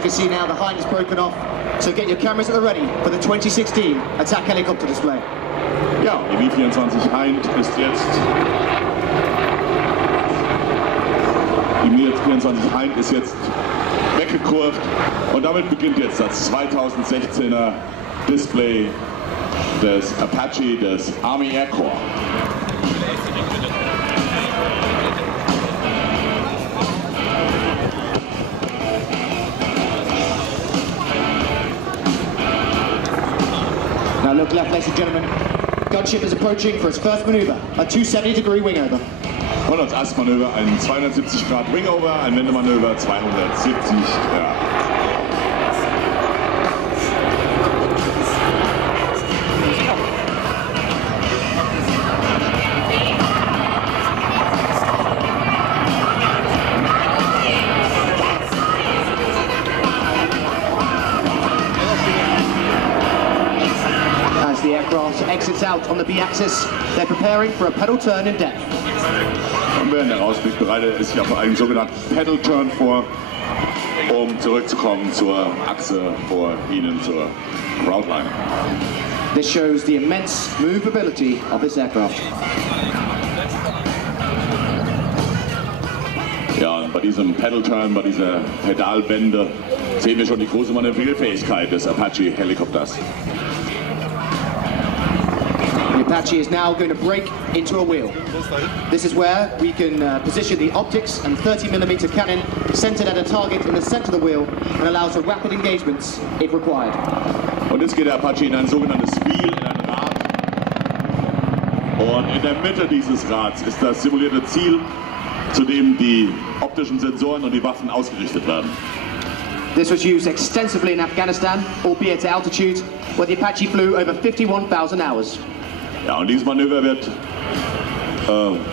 you can see now, the hind is broken off. So get your cameras at the ready for the 2016 attack helicopter display. Ja, die Mi-24 Hind ist jetzt... Die Mi-24 Hind ist jetzt weggekurvt und damit beginnt jetzt das 2016er Display des Apache des Army Air Corps. Now look left, ladies and gentlemen. Gunship is approaching for its first maneuver, a 270-degree wingover. Und als Erstmanöver ein 270 Grad Wingover, ein Wendemanöver 270 Grad. As the aircraft exits out on the B-axis, they're preparing for a pedal turn in depth. Und während der Ausblick bereitet sich auf einen sogenannten Pedal Turn vor, um zurückzukommen zur Achse vor Ihnen, zur Routline. This shows the immense movability of this aircraft. Ja, und bei diesem Pedal Turn, bei dieser Pedalwende sehen wir schon die große Manövrierfähigkeit des Apache Helikopters. The Apache is now going to break into a wheel. This is where we can position the optics and 30mm cannon centered at a target in the center of the wheel and allows for rapid engagements if required. Und jetzt geht der Apache in ein sogenanntes Wheel, in ein Rad. Und in der Mitte dieses Rads ist das simulierte Ziel, zu dem die optischen Sensoren und die Waffen ausgerichtet werden. This was used extensively in Afghanistan, albeit at altitude, where the Apache flew over 51,000 hours. Ja, und dieses Manöver wird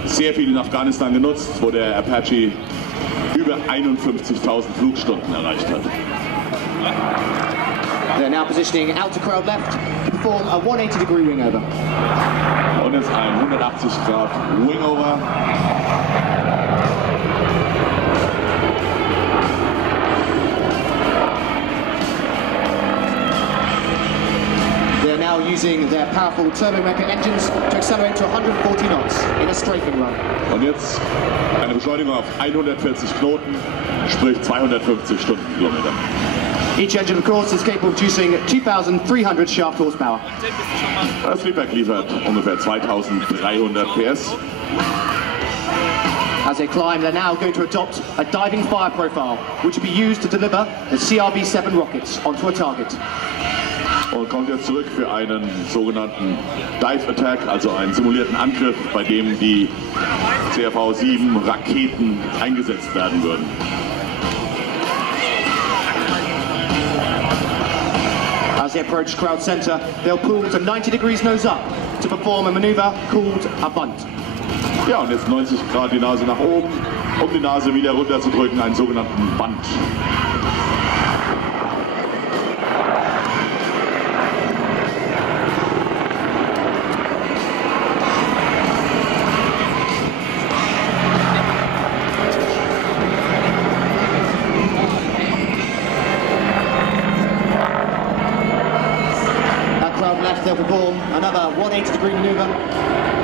sehr viel in Afghanistan genutzt, wo der Apache über 51.000 Flugstunden erreicht hat. They're now positioning out to crowd left to perform a 180-degree wingover. Und jetzt ein 180 Grad Wingover. They're now using their powerful turbomecha engines to accelerate to 140 knots in a strafing run. Und jetzt eine Beschleunigung auf 140 Knoten, sprich 250 Stundenkilometer. Each engine, of course, is capable of producing 2,300 shaft horsepower. Das Triebwerk liefert ungefähr 2.300 PS. As they climb, they're now going to adopt a diving fire profile, which will be used to deliver the CRB-7 rockets onto a target. Und kommt jetzt zurück für einen sogenannten Dive Attack, also einen simulierten Angriff, bei dem die CRV-7 Raketen eingesetzt werden würden. As they approach crowd center, they'll pull to 90 degrees nose up to perform a maneuver called a bunt. Ja, und jetzt 90 Grad die Nase nach oben, um die Nase wieder runterzudrücken, einen sogenannten Bunt. They'll perform another 180-degree maneuver.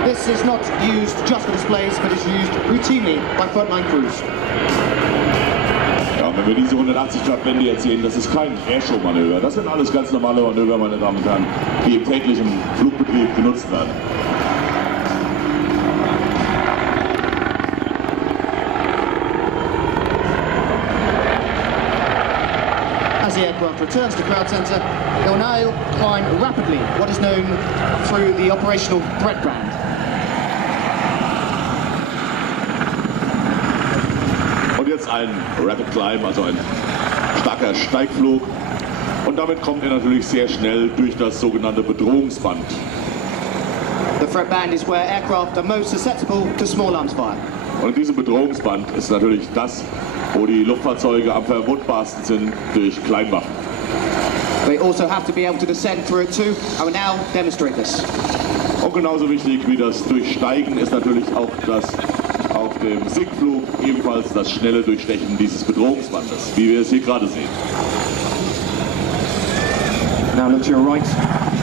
This is not used just for displays, but is used routinely by frontline crews. Ja, wenn wir diese 180-Grad-Wende jetzt sehen, das ist kein Airshow-Manöver. Das sind alles ganz normale Manöver, meine Damen und Herren, die im täglichen Flugbetrieb genutzt werden. As the aircraft returns to crowd center, they'll now climb rapidly what is known through the operational threat band. Und jetzt ein Rapid Climb, also ein starker Steigflug. Und damit kommt er natürlich sehr schnell durch das sogenannte Bedrohungsband. The threat band is where aircraft are most susceptible to small arms fire. Und in diesem Bedrohungsband ist natürlich das, wo die Luftfahrzeuge am verwundbarsten sind durch Kleinwaffen. They also have to be able to descend through it too. I will now demonstrate this. Und genauso wichtig wie das Durchsteigen ist natürlich auch das auf dem Sinkflug ebenfalls das schnelle Durchstechen dieses Bedrohungsbandes, wie wir es hier gerade sehen. Now look to your right.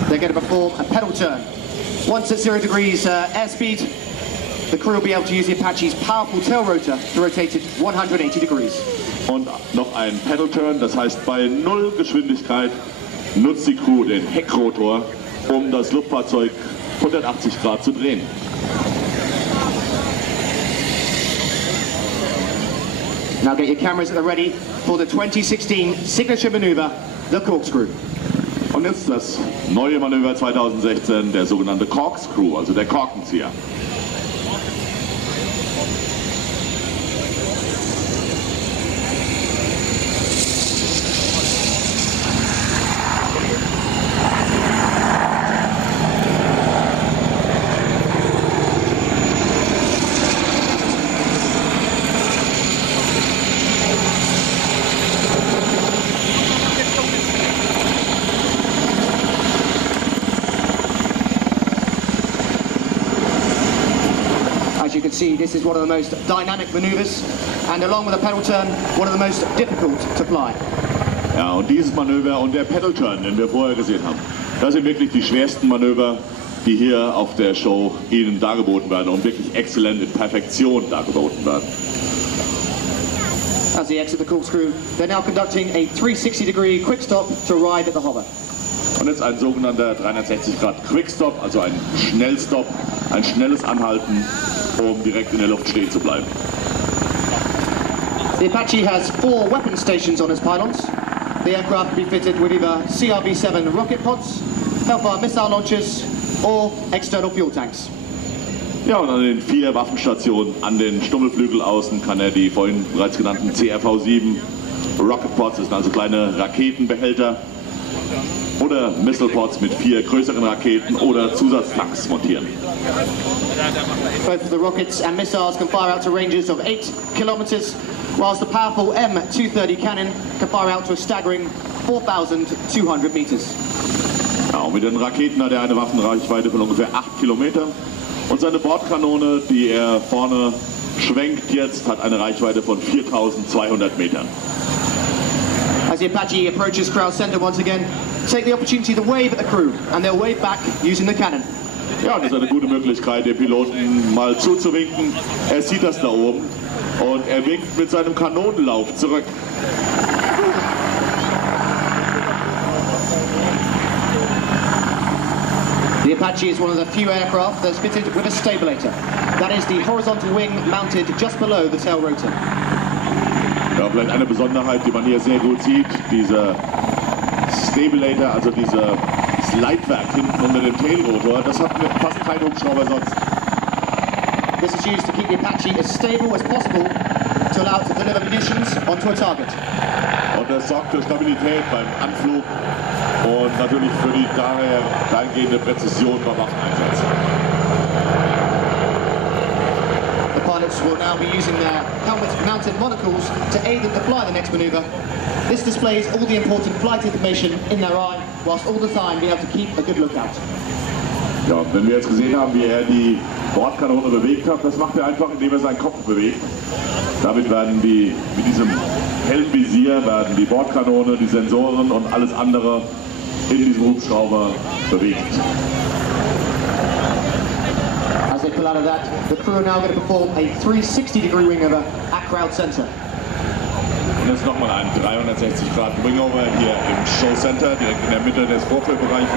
They're going to perform a pedal turn. Once at 0 degrees airspeed, the crew will be able to use the Apache's powerful tail rotor to rotate it 180 degrees. Und noch ein Pedal Turn, das heißt bei 0 Geschwindigkeit nutzt die Crew den Heckrotor, um das Luftfahrzeug 180 Grad zu drehen. Now get your cameras at the ready for the 2016 signature maneuver, the corkscrew. Und jetzt das neue Manöver 2016, der sogenannte Corkscrew, also der Korkenzieher. As you can see, this is one of the most dynamic maneuvers, and along with the pedal turn, one of the most difficult to fly. Ja, und dieses Manöver und der Pedal Turn, den wir vorher gesehen haben, das sind wirklich die schwersten Manöver, die hier auf der Show Ihnen dargeboten werden und wirklich exzellent in Perfektion dargeboten werden. As they exit the corkscrew, they're now conducting a 360-degree quick stop to arrive at the hover. Und jetzt ein sogenannter 360 Grad Quick Stop, also ein Schnellstop, ein schnelles Anhalten, um direkt in der Luft stehen zu bleiben. The Apache has 4 weapon stations on its pylons. The aircraft will be fitted with either CRV-7 rocket pods, Hellfire missile launchers or external fuel tanks. Ja, und an den 4 Waffenstationen an den Stummelflügel außen kann er die vorhin bereits genannten CRV-7 Rocket Pods, das sind also kleine Raketenbehälter, oder Missile Pods mit 4 größeren Raketen oder Zusatztanks montieren. Both of the rockets and missiles can fire out to ranges of 8 kilometers, whilst the powerful M230 cannon can fire out to a staggering 4,200 meters. Ja, und mit den Raketen hat er eine Waffenreichweite von ungefähr 8 Kilometer. Und seine Bordkanone, die er vorne schwenkt jetzt, hat eine Reichweite von 4.200 Metern. As the Apache approaches Crowd Center once again, take the opportunity to wave at the crew, and they'll wave back using the cannon. Ja, das ist eine gute Möglichkeit, den Piloten mal zuzuwinken. Er sieht das da oben und er winkt mit seinem Kanonenlauf zurück. The Apache is one of the few aircraft that's fitted with a stabulator. That is the horizontal wing mounted just below the tail rotor. Ja, vielleicht eine Besonderheit, die man hier sehr gut sieht, dieser Stabulator, also dieses Leitwerk hinten unter dem Tailrotor, das hat fast kein Hubschrauber sonst. This is used to keep the Apache as stable as possible to allow it to deliver munitions onto a target. Und das sorgt für Stabilität beim Anflug und natürlich für die daher dahingehende Präzision beim Waffeneinsatz. The pilots will now be using their helmet-mounted monocles to aid them to fly the next maneuver. This displays all the important flight information in their eye, whilst all the time being able to keep a good lookout. Ja, wenn wir jetzt gesehen haben, wie er die Bordkanone bewegt hat, das macht er einfach, indem er seinen Kopf bewegt. Damit werden die, mit diesem Helmvisier, werden die Bordkanone, die Sensoren und alles andere in diesem Hubschrauber bewegt. As they pull out of that, the crew are now going to perform a 360-degree wingover at Crowd Center. Und jetzt nochmal ein 360 Grad Wingover hier im Show Center, direkt in der Mitte des Vorführbereiches.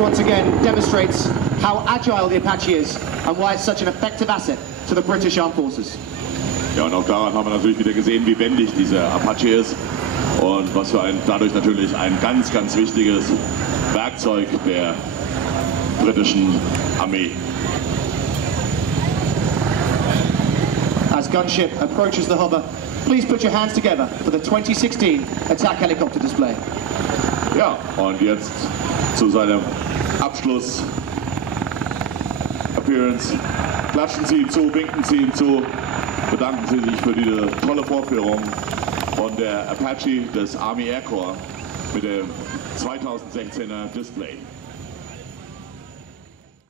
Once again demonstrates how agile the Apache is and why it's such an effective asset to the British Armed Forces. Ja, und auch daran haben wir natürlich wieder gesehen, wie wendig dieser Apache ist und was für dadurch natürlich ein ganz, ganz wichtiges Werkzeug der britischen Armee. As Gunship approaches the hover, please put your hands together for the 2016 attack helicopter display. Ja, und jetzt zu seinem Abschluss Appearance. Klatschen Sie ihm zu, winken Sie ihm zu, bedanken Sie sich für diese tolle Vorführung von der Apache des Army Air Corps mit dem 2016er Display.